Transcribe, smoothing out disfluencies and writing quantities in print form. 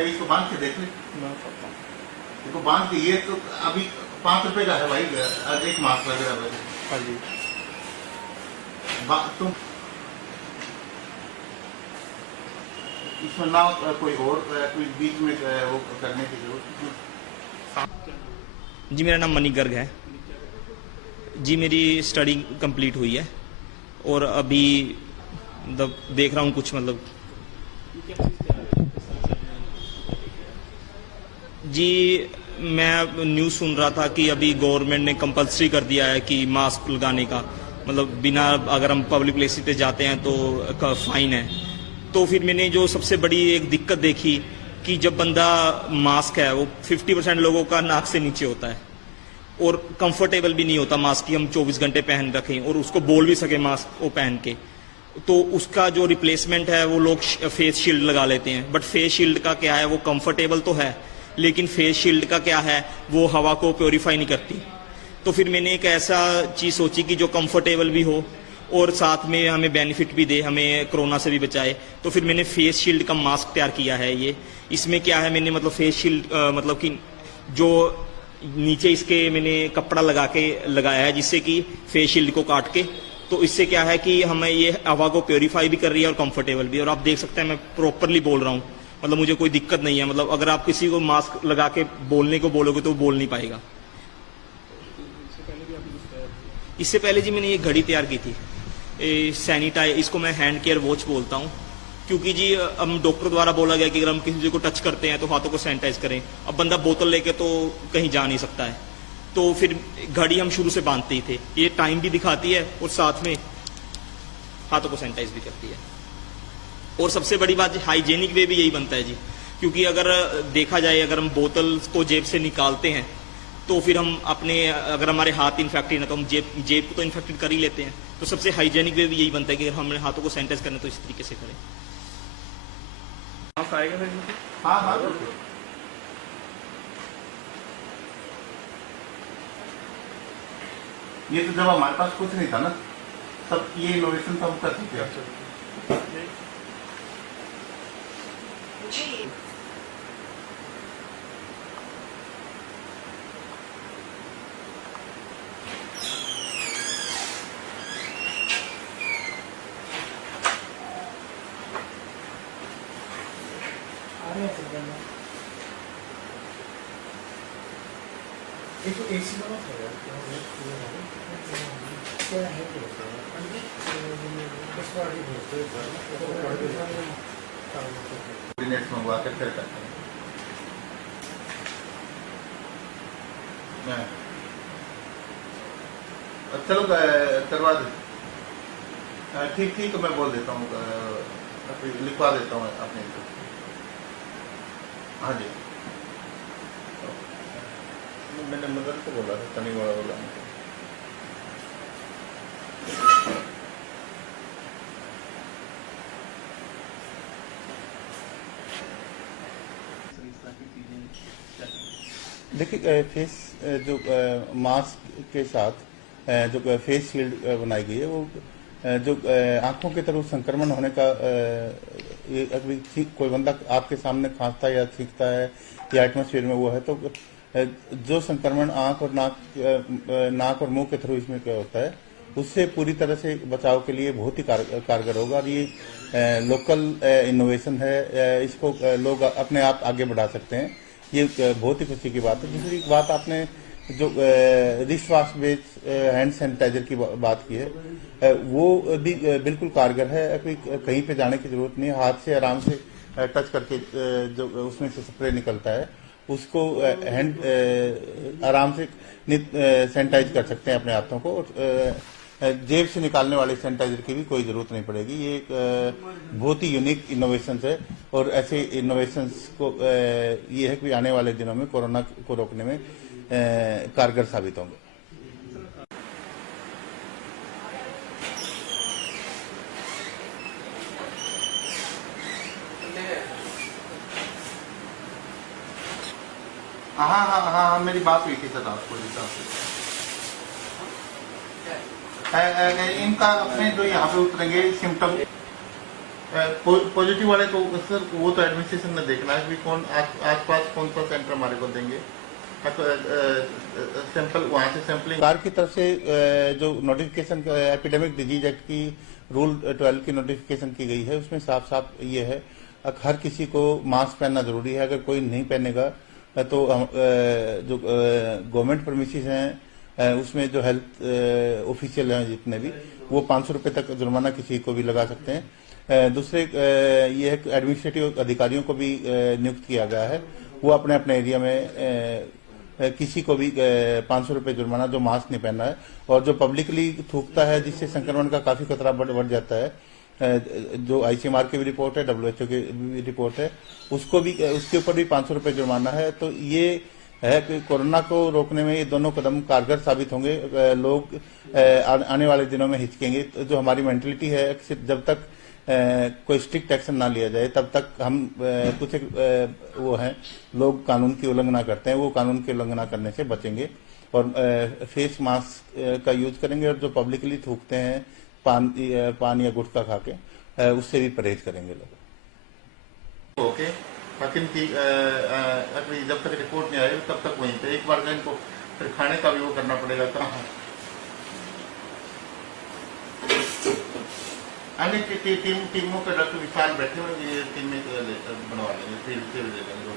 इसको बांध के देख ले, इसको बांध के। ये तो अभी 5 रुपए का है भाई, एक मास्क वगैरह। हाँ जी, तुम इसमें ना कोई और कोई बीच में वो करने की जरूरत। जी मेरा नाम मनी गर्ग है जी। मेरी स्टडी कंप्लीट हुई है और अभी मतलब देख रहा हूँ कुछ मतलब जी। मैं न्यूज़ सुन रहा था कि अभी गवर्नमेंट ने कंपलसरी कर दिया है कि मास्क लगाने का, मतलब बिना, अगर हम पब्लिक प्लेसेस पे जाते हैं तो फाइन है। तो फिर मैंने जो सबसे बड़ी एक दिक्कत देखी कि जब बंदा मास्क है वो 50% लोगों का नाक से नीचे होता है और कंफर्टेबल भी नहीं होता मास्क की हम 24 घंटे पहन रखें और उसको बोल भी सके मास्क वो पहन के। तो उसका जो रिप्लेसमेंट है वो लोग फेस शील्ड लगा लेते हैं। बट फेस शील्ड का क्या है, वो कंफर्टेबल तो है लेकिन फेस शील्ड का क्या है, वो हवा को प्योरीफाई नहीं करती। तो फिर मैंने एक ऐसा चीज़ सोची कि जो कंफर्टेबल भी हो और साथ में हमें बेनिफिट भी दे, हमें कोरोना से भी बचाए। तो फिर मैंने फेस शील्ड का मास्क तैयार किया है। ये इसमें क्या है, मैंने मतलब फेस शील्ड मतलब कि जो नीचे इसके मैंने कपड़ा लगा के लगाया है जिससे कि फेस शील्ड को काट के, तो इससे क्या है कि हमें ये हवा को प्योरीफाई भी कर रही है और कंफर्टेबल भी। और आप देख सकते हैं मैं प्रॉपरली बोल रहा हूँ, मतलब मुझे कोई दिक्कत नहीं है। मतलब अगर आप किसी को मास्क लगा के बोलने को बोलोगे तो वो बोल नहीं पाएगा। इससे पहले जी मैंने ये घड़ी तैयार की थी, सैनिटाइज, इसको मैं हैंड केयर वॉच बोलता हूँ, क्योंकि जी हम डॉक्टर द्वारा बोला गया कि अगर हम किसी को टच करते हैं तो हाथों को सैनिटाइज करें। अब बंदा बोतल लेके तो कहीं जा नहीं सकता है, तो फिर घड़ी हम शुरू से बांधते ही थे। ये टाइम भी दिखाती है और साथ में हाथों को सैनिटाइज भी करती है। और सबसे बड़ी बात, हाइजेनिक वे भी यही बनता है जी, क्योंकि अगर देखा जाए अगर हम बोतल को जेब से निकालते हैं तो फिर हम अपने, अगर हमारे हाथ इन्फेक्टेड है तो हम जेब को तो इन्फेक्टेड कर ही लेते हैं। तो सबसे हाइजेनिक वे भी यही बनता है कि अगर हमने हाथों को सैनिटाइज करना तो इस तरीके से करें। हाँ हाँ, ये तो जब हमारे पास कुछ नहीं था ना, सब ये इनोवेशन तो हम कर चुके हैं। एसी बना क्या है मंगवा कर फिर करते हैं। चलो करवा दे, ठीक ठीक, मैं बोल देता हूँ, लिखवा देता हूँ अपने। हाँ जी, मैंने मदर को बोला था, तनी वाला बोला। देखिए, फेस जो मास्क के साथ जो फेस शील्ड बनाई गई है वो जो आंखों के तरफ संक्रमण होने का, ये अभी कोई बंदा आपके सामने खांसता है या छींकता है या एटमॉस्फेयर में वो है तो जो संक्रमण आंख और नाक और मुंह के थ्रू इसमें क्या होता है, उससे पूरी तरह से बचाव के लिए बहुत ही कारगर होगा। और ये लोकल इनोवेशन है, इसको लोग अपने आप आगे बढ़ा सकते हैं। ये बहुत ही खुशी की बात है। दूसरी बात, आपने जो wrist wash based hand sanitizer की बात की है, वो भी बिल्कुल कारगर है। कहीं पे जाने की जरूरत नहीं, हाथ से आराम से टच करके जो उसमें से स्प्रे निकलता है उसको हैंड आराम से सैनिटाइज कर सकते हैं अपने हाथों को। और जेब से निकालने वाले सैनिटाइजर की भी कोई जरूरत नहीं पड़ेगी। ये एक बहुत ही यूनिक इनोवेशन है और ऐसे इनोवेशंस को ये है कि आने वाले दिनों में कोरोना को रोकने में कारगर साबित होंगे। हाँ, मेरी बात हुई थी सर आपको इनका अपने जो यहाँ पे उतरेंगे सिम्टम पॉजिटिव वाले को सर वो तो एडमिनिस्ट्रेशन ने देखना है कि कौन आसपास कौन सा सेंटर हमारे को देंगे। सैंपल वहाँ से सैंपलिंग सरकार की तरफ से जो नोटिफिकेशन एपिडेमिक डिजीज एक्ट की रूल 12 की नोटिफिकेशन की गई है उसमें साफ साफ ये है हर किसी को मास्क पहनना जरूरी है। अगर कोई नहीं पहनेगा तो जो गवर्नमेंट परमिशन है उसमें जो हेल्थ ऑफिशियल हैं जितने भी वो 500 रुपए तक जुर्माना किसी को भी लगा सकते हैं। दूसरे ये है एडमिनिस्ट्रेटिव अधिकारियों को भी नियुक्त किया गया है। वो अपने अपने एरिया में किसी को भी 500 रुपए जुर्माना जो मास्क नहीं पहनना है और जो पब्लिकली थूकता है जिससे संक्रमण का काफी खतरा बढ़ जाता है। जो आईसीएमआर की भी रिपोर्ट है, WHO की भी रिपोर्ट है, उसको भी उसके ऊपर भी 500 रुपए जुर्माना है। तो ये है कि कोरोना को रोकने में ये दोनों कदम कारगर साबित होंगे। लोग आने वाले दिनों में हिचकेंगे। तो जो हमारी मेंटलिटी है जब तक कोई स्ट्रिक्ट एक्शन ना लिया जाए तब तक हम कुछ वो हैं लोग कानून की उल्लंघना करते हैं, वो कानून की उल्लंघना करने से बचेंगे और फेस मास्क का यूज करेंगे और जो पब्लिकली थूकते हैं पान या गुटखा खा के उससे भी परहेज करेंगे लोग। ओके, लेकिन जब तक रिपोर्ट नहीं आई तब तक वहीं पे एक बार इनको फिर खाने का भी वो करना पड़ेगा। कहाँ टीमों के डॉक्टर विशाल बैठे हुए टीम में बनवा लेंगे, फील्ड से भी ले लेंगे।